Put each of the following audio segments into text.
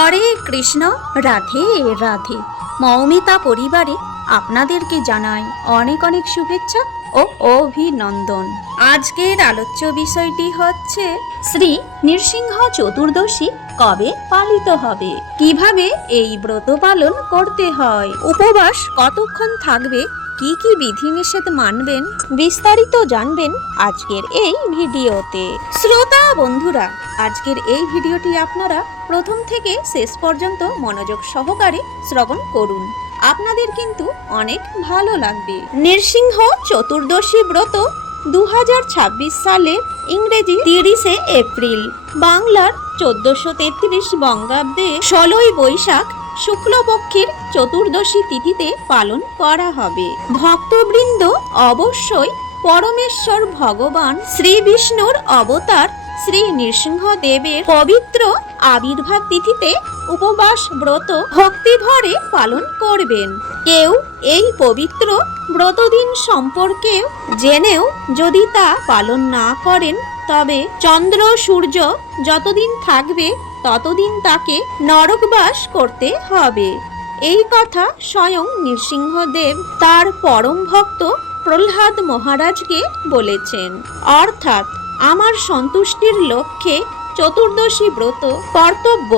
হরে কৃষ্ণ, রাধে রাধে। মৌমিতা পরিবারে আপনাদেরকে জানাই অনেক অনেক শুভেচ্ছা ও অভিনন্দন। আজকের আলোচ্য বিষয়টি হচ্ছে শ্রী নৃসিংহ চতুর্দশী কবে পালিত হবে, কিভাবে এই ব্রত পালন করতে হয়, উপবাস কতক্ষণ থাকবে, কি কি বিধিনিষেধ মানবেন, বিস্তারিত জানবেন আজকের এই ভিডিওতে। শ্রোতা বন্ধুরা, আজকের এই ভিডিওটি আপনারা প্রথম থেকে শেষ পর্যন্ত মনোযোগ সহকারে শ্রবণ করুন, আপনাদের কিন্তু অনেক ভালো লাগবে। নৃসিংহ চতুর্দশী ব্রত 2026 সালের ইংরেজি 30শে এপ্রিল, বাংলার 1433 বঙ্গাব্দে 16ই বৈশাখ শুক্লপক্ষের চতুর্দশী তিথিতে পালন করা হবে। ভক্তবৃন্দ অবশ্যই পরমেশ্বর ভগবান শ্রী বিষ্ণুর অবতার শ্রী নৃসিংহদেবের পবিত্র আবির্ভাব তিথিতে উপবাস ব্রত ভক্তিভরে পালন করবেন। কেউ এই পবিত্র ব্রতদিন সম্পর্কে জেনেও যদি তা পালন না করেন, তবে চন্দ্র সূর্য যতদিন থাকবে ততদিন তাকে নরকবাস করতে হবে। এই কথা স্বয়ং নৃসিংহদেব তার পরম ভক্ত প্রহ্লাদ মহারাজকে বলেছেন। অর্থাৎ আমার সন্তুষ্টির লক্ষ্যে চতুর্দশী ব্রত কর্তব্য।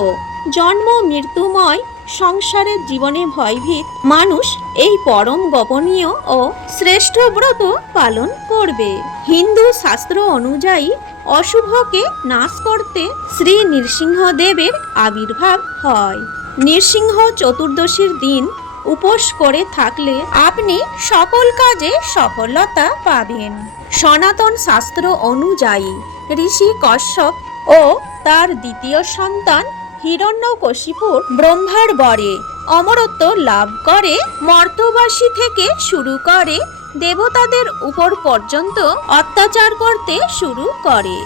জন্ম মৃত্যুময় সংসারের জীবনে ভয়ভীত মানুষ এই পরম গোপনীয় ও শ্রেষ্ঠ ব্রত পালন করবে। হিন্দু শাস্ত্র অনুযায়ী অশুভকে নাশ করতে শ্রী নৃসিংহদেবের আবির্ভাব হয়। নৃসিংহ চতুর্দশীর দিন উপোস করে থাকলে আপনি সকল কাজে সফলতা পাবেন। সনাতন শাস্ত্র অনুযায়ী ঋষি কশ্যপ ও তার দ্বিতীয় সন্তান হিরণ্যকশিপুর ব্রহ্মার বরে অমরত্ব লাভ করে মর্তবাসী থেকে শুরু করে দেবতাদের উপর পর্যন্ত অত্যাচার করতে শুরু করে।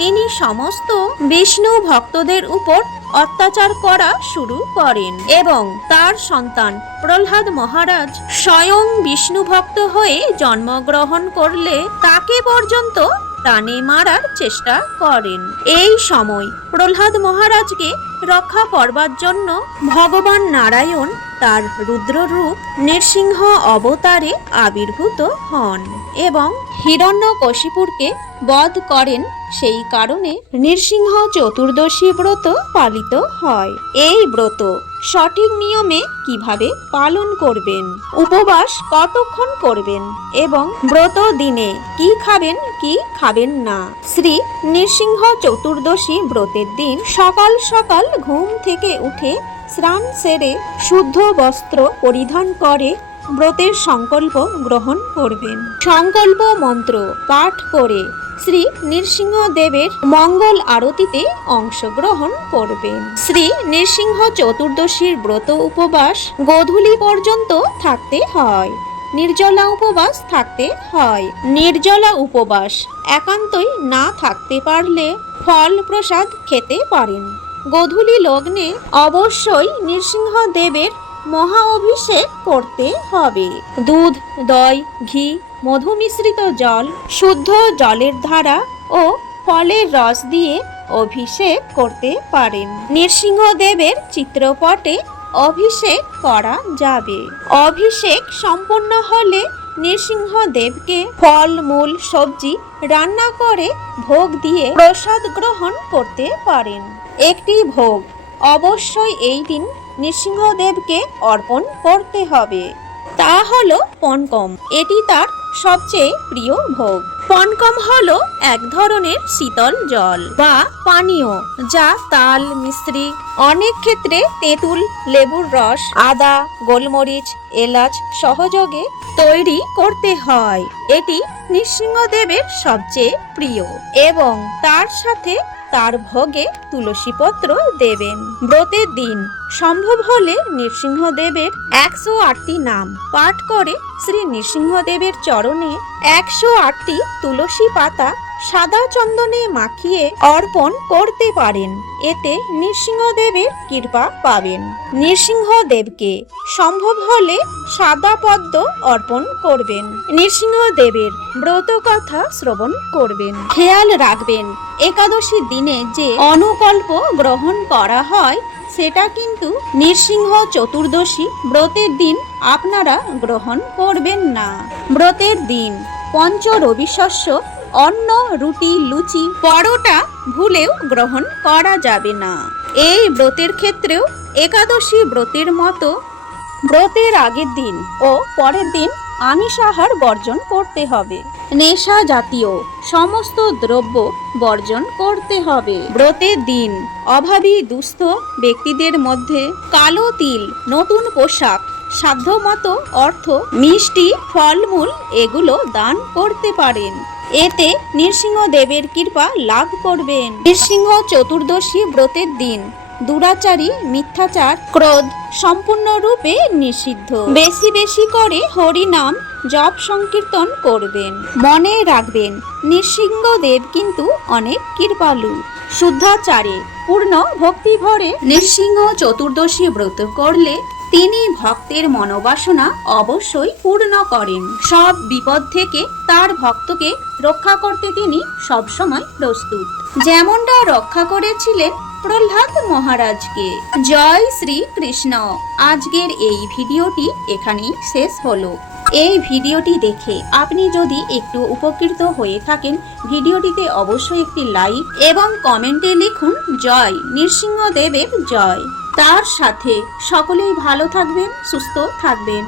তিনি সমস্ত বিষ্ণু ভক্তদের উপর অত্যাচার করা শুরু করেন এবং তার সন্তান প্রহ্লাদ মহারাজ স্বয়ং বিষ্ণু ভক্ত হয়ে জন্মগ্রহণ করলে তাকে পর্যন্ত প্রাণে মারার চেষ্টা করেন। এই সময় প্রহ্লাদ মহারাজকে রক্ষা করবার জন্য ভগবান নারায়ণ তার রুদ্ররূপ নৃসিংহ অবতারে আবির্ভূত হন এবং হিরণ্যকশিপুরকে বধ করেন। সেই কারণে নৃসিংহ চতুর্দশী ব্রত পালিত হয়। এই ব্রত সঠিক নিয়মে কিভাবে পালন করবেন, উপবাস কতক্ষণ করবেন এবং ব্রত দিনে কি খাবেন কি খাবেন না। শ্রী নৃসিংহ চতুর্দশী ব্রতের দিন সকাল সকাল ঘুম থেকে উঠে স্নান সেরে শুদ্ধ বস্ত্র পরিধান করে ব্রতের সংকল্প গ্রহণ করবেন। সংকল্প মন্ত্র পাঠ করে শ্রী নৃসিংহদেবের মঙ্গল আরতিতে অংশগ্রহণ করবেন। শ্রী নৃসিংহ চতুর্দশীর ব্রত উপবাস গোধূলি পর্যন্ত থাকতে হয়। নির্জলা উপবাস থাকতে হয়। নির্জলা উপবাস একান্তই না থাকতে পারলে ফল প্রসাদ খেতে পারেন। গোধূলি লগ্নে অবশ্যই নৃসিংহদেবের মহা অভিষেক করতে হবে। দুধ, দই, ঘি, মধু মিশ্রিত জল, শুদ্ধ জলের ধারা ও ফলের রস দিয়ে অভিষেক করতে পারেন। নৃসিংহদেবের চিত্রপটে অভিষেক করা যাবে। অভিষেক সম্পন্ন হলে নৃসিংহদেবকে ফল মূল সবজি রান্না করে ভোগ দিয়ে প্রসাদ গ্রহণ করতে পারেন। একটি ভোগ অবশ্যই এই দিন নৃসিংহদেবকে অর্পণ করতে হবে, তা হলো পনকম। এটি তার সবচেয়ে প্রিয় ভোগ। পনকম হলো এক ধরনের শীতল জল বা পানীয়, যা তাল, মিশ্রি, অনেক ক্ষেত্রে তেঁতুল, লেবুর রস, আদা, গোলমরিচ, এলাচ সহযোগে তৈরি করতে হয়। এটি নৃসিংহদেবের সবচেয়ে প্রিয় এবং তার সাথে তার ভোগে তুলসী পত্র দেবেন। ব্রতের দিন সম্ভব হলে নৃসিংহদেবের 108টি নাম পাঠ করে শ্রী নৃসিংহদেবের চরণে 108টি তুলসী পাতা সাদা চন্দনে মাখিয়ে অর্পণ করতে পারেন। এতে নৃসিংহদেবের কৃপা পাবেন। নৃসিংহদেবকে সম্ভব হলে সাদা পদ্ম অর্পণ করবেন। নৃসিংহদেবের ব্রত কথা শ্রবণ করবেন। খেয়াল রাখবেন, একাদশী দিনে যে অনুকল্প গ্রহণ করা হয় সেটা কিন্তু নৃসিংহ চতুর্দশী ব্রতের দিন আপনারা গ্রহণ করবেন না। ব্রতের দিন পঞ্চ রবি শস্য, অন্ন, রুটি, লুচি, পরোটা ভুলেও গ্রহণ করা যাবে না। এই ব্রতের ক্ষেত্রেও একাদশী ব্রতের মতো ব্রতের আগের দিন ও পরের দিন আমিষ আহার বর্জন করতে হবে। নেশা জাতীয় সমস্ত দ্রব্য বর্জন করতে হবে। ব্রতের দিন অভাবী দুস্থ ব্যক্তিদের মধ্যে কালো তিল, নতুন পোশাক, সাধ্যমতো অর্থ, মিষ্টি, ফলমূল এগুলো দান করতে পারেন। এতে নৃসিংহদেবের কৃপা লাভ করবেন। নৃসিংহ চতুর্দশী ব্রতের দিন দুরাচারী, মিথ্যাচার, ক্রোধ সম্পূর্ণরূপে নিষিদ্ধ। বেশি বেশি করে হরি নাম জপ সংকীর্তন করবেন। মনে রাখবেন, নৃসিংহদেব কিন্তু অনেক কৃপালু। শুদ্ধাচারে পূর্ণ ভক্তি ভরে নৃসিংহ চতুর্দশী ব্রত করলে তিনি ভক্তের মনোবাসনা অবশ্যই পূর্ণ করেন। সব বিপদ থেকে তার ভক্তকে রক্ষা করতে তিনি সবসময় প্রস্তুত, যেমনটা রক্ষা করেছিলেন প্রহ্লাদ মহারাজকে। জয় শ্রী কৃষ্ণ। আজকের এই ভিডিওটি এখানেই শেষ হলো। এই ভিডিওটি দেখে আপনি যদি একটু উপকৃত হয়ে থাকেন, ভিডিওটিতে অবশ্যই একটি লাইক এবং কমেন্টে লিখুন জয় নৃসিংহদেবের জয়। তার সাথে সকলেই ভালো থাকবেন, সুস্থ থাকবেন।